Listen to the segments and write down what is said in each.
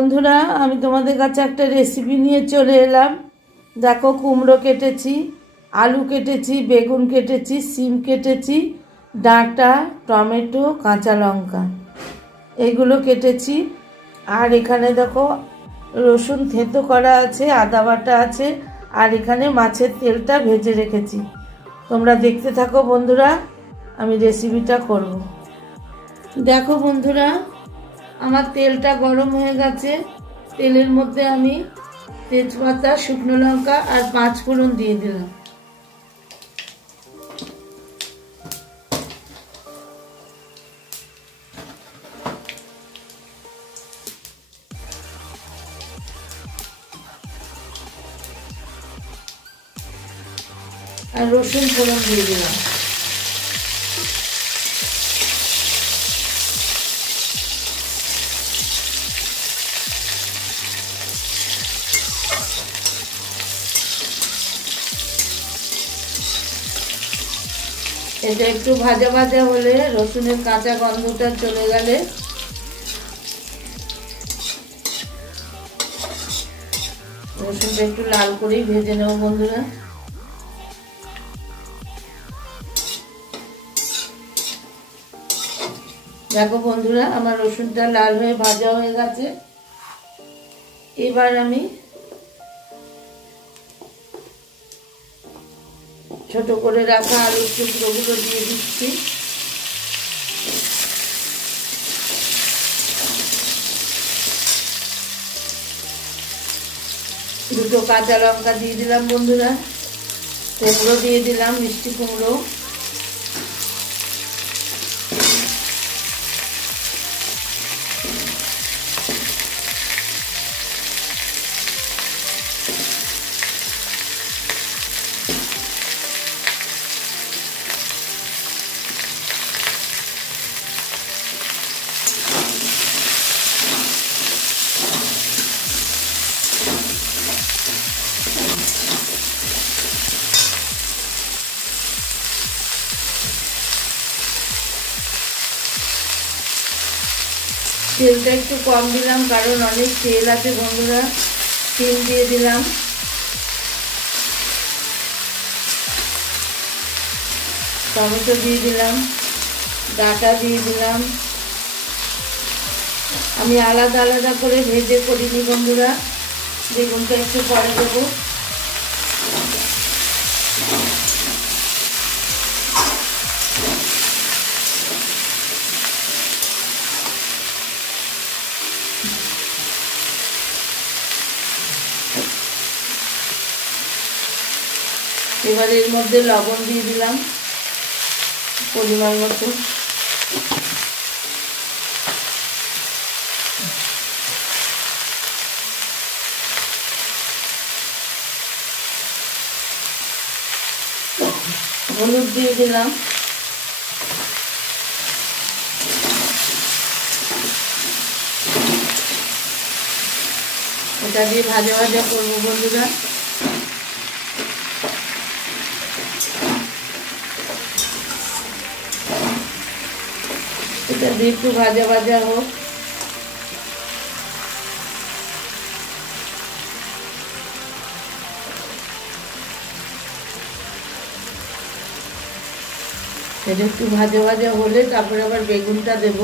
বন্ধুরা, আমি তোমাদের কাছে একটা রেসিপি নিয়ে চলে এলাম। দেখো, কুমড়ো কেটেছি, আলু কেটেছি, বেগুন কেটেছি, সিম কেটেছি, ডাঁটা, টমেটো, কাঁচা লঙ্কা এইগুলো কেটেছি। আর এখানে দেখো রসুন থেঁতো করা আছে, আদা বাটা আছে, আর এখানে মাছের তেলটা ভেজে রেখেছি। তোমরা দেখতে থাকো বন্ধুরা, আমি রেসিপিটা করব। দেখো বন্ধুরা, আমার তেলটা গরম হয়ে গেছে। তেলের মধ্যে আমি তেজপাতা, শুকনো লঙ্কা আর 5 ফোড়ন দিয়ে দিলাম। আর রসুন ফোড়ন দিয়ে দিলাম। এটা একটু ভাজা ভাজা হলে, রসুনের কাঁচা গন্ধটা চলে গেলে রসুনটা একটু লাল করেই ভেজে নেব বন্ধুরা। দেখো বন্ধুরা, আমার রসুনটা লাল হয়ে ভাজা হয়ে গেছে। এবার আমি ছোট করে রাখা আলুর টুকরোগুলো দিয়ে দিচ্ছি। দুটো কাঁচা লঙ্কা দিয়ে দিলাম বন্ধুরা। কুমড়ো দিয়ে দিলাম, মিষ্টি কুমড়ো। তেলটা একটু কম দিলাম, কারণ অনেক তেল আছে বন্ধুরা। সিম দিয়ে দিলাম, টমেটো দিয়ে দিলাম, ডাঁটা দিয়ে দিলাম। আমি আলাদা আলাদা করে ভেজে করিনি বন্ধুরা, বেগুনটা একটু পরে দেবো। এবার এর মধ্যে লবণ দিয়ে দিলাম পরিমাণ মতো। হলুদ দিয়ে দিলাম। এটা দিয়ে ভাজা ভাজা করবো বন্ধুরা। এটা দিয়ে একটু ভাজা ভাজা হোক। এটা একটু ভাজা ভাজা হলে তারপরে আবার বেগুনটা দেব।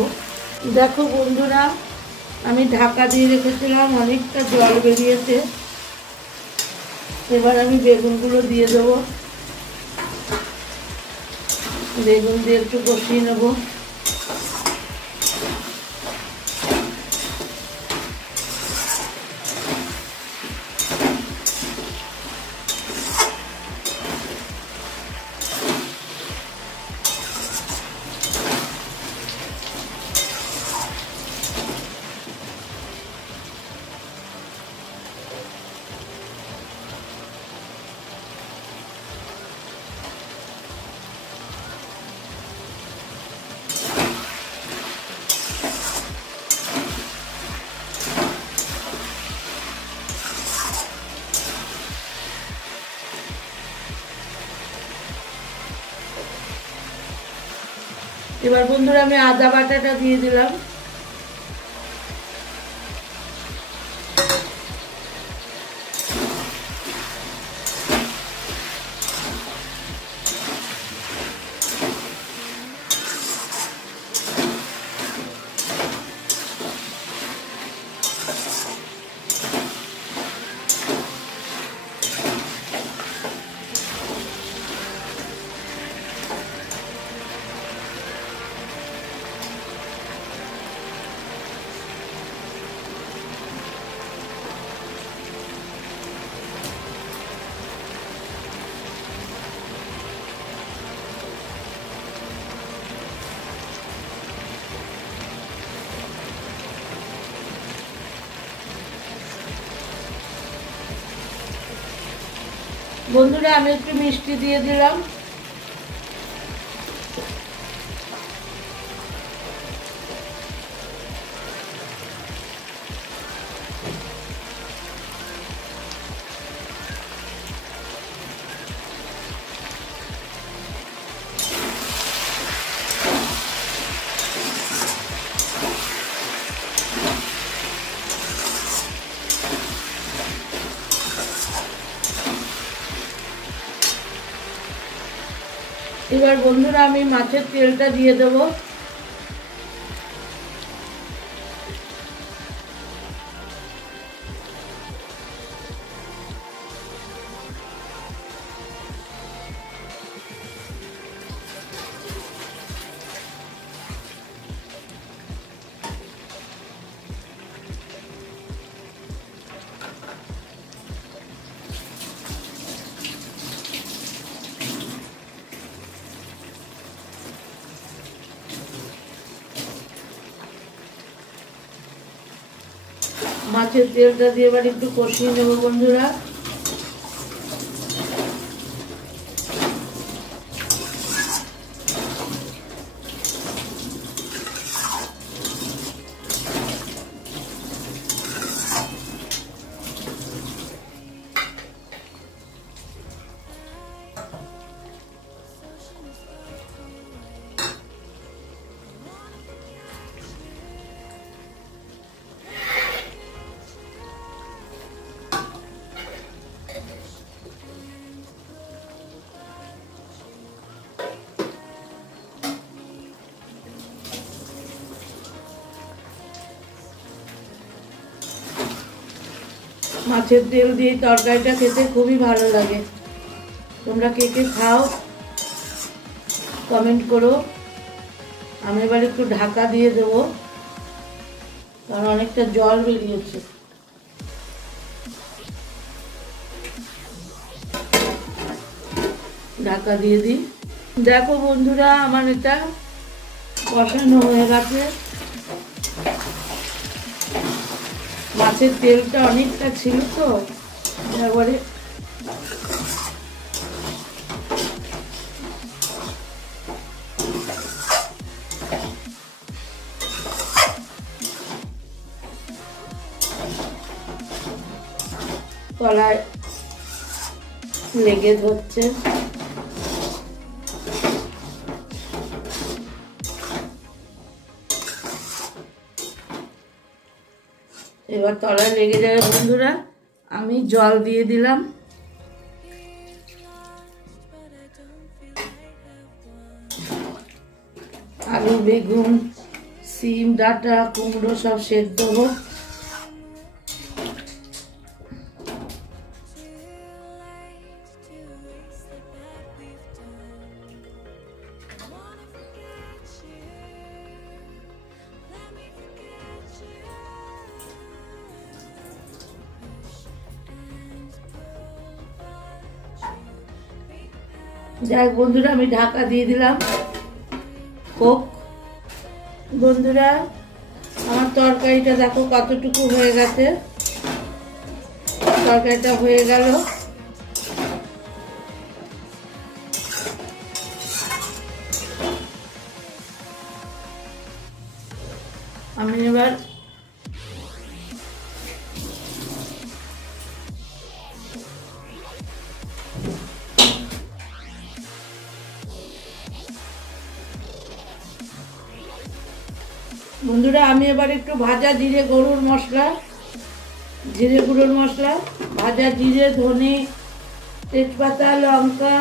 দেখো বন্ধুরা, আমি ঢাকা দিয়ে রেখেছিলাম, অনেকটা জল বেরিয়েছে। এবার আমি বেগুনগুলো দিয়ে দেবো। বেগুন দিয়ে একটু কষিয়ে নেবো। এবার বন্ধুরা আমি আদা বাটাটা দিয়ে দিলাম। বন্ধুরা আমি একটু মিষ্টি দিয়ে দিলাম। এবার বন্ধুরা আমি মাছের তেলটা দিয়ে দেবো। মাছের তেলটা দিয়ে এবার একটু কষিয়ে নেব বন্ধুরা। মাছের তেল দিয়ে তরকারিটা খেতে খুবই ভালো লাগে। তোমরা কে কে খাও কমেন্ট করো। আমি এবার একটু ঢাকা দিয়ে দেবো, কারণ অনেকটা জল বেরিয়েছে। ঢাকা দিয়ে দিই। দেখো বন্ধুরা আমার এটা কষানো হয়ে গেছে। মাছের তেলটা অনেকটা ছিল তো, এবারে কলায় লেগে ধরছে। এবার তলায় লেগে যাবে বন্ধুরা, আমি জল দিয়ে দিলাম। আলু, বেগুন, সিম, ডাঁটা, কুমড়ো সব সেদ্ধ হোক। যাই বন্ধুরা আমি ঢাকা দিয়ে দিলাম। হোক বন্ধুরা, আমার তরকারিটা দেখো কতটুকু হয়ে গেছে। তরকারিটা হয়ে গেল। আমি এবার বন্ধুরা আমি এবার একটু ভাজা জিরে গরুর মশলা, জিরে গুঁড়োর মশলা, ভাজা জিরে, ধনে, তেজপাতা, লঙ্কা,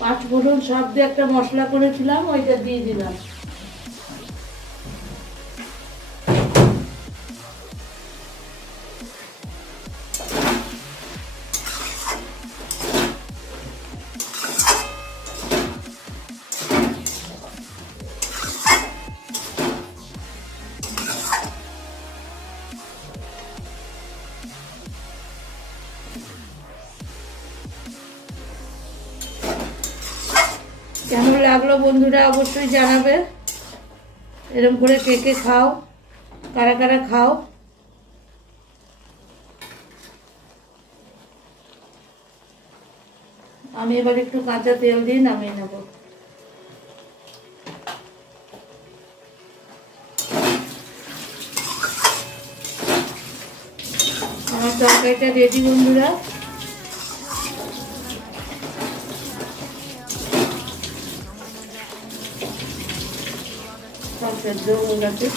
পাঁচফোড়ন সব দিয়ে একটা মশলা করেছিলাম, ওইটা দিয়ে দিলাম। কেমন লাগলো বন্ধুরা অবশ্যই জানাবে। এরকম করে কে কে খাও, কারা কারা খাও। আমি এবার একটু কাঁচা তেল দিয়ে নামিয়ে নেব। আমার তরকারিটা রেডি বন্ধুরা। সব সেদ্ধ হয়ে গেছে।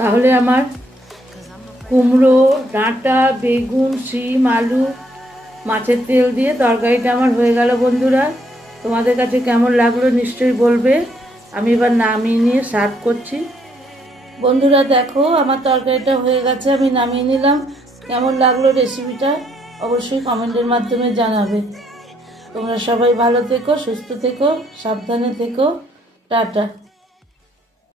তাহলে আমার কুমড়ো, ডাঁটা, বেগুন, শিম, আলু, মাছের তেল দিয়ে তরকারিটা আমার হয়ে গেল বন্ধুরা। তোমাদের কাছে কেমন লাগলো নিশ্চয়ই বলবে। আমি এবার নামিয়ে নিয়ে সার্ভ করছি। বন্ধুরা দেখো আমার তরকারিটা হয়ে গেছে, আমি নামিয়ে নিলাম। কেমন লাগলো রেসিপিটা অবশ্যই কমেন্টের মাধ্যমে জানাবে। তোমরা সবাই ভালো থেকো, সুস্থ থেকো, সাবধানে থেকো। টাটা।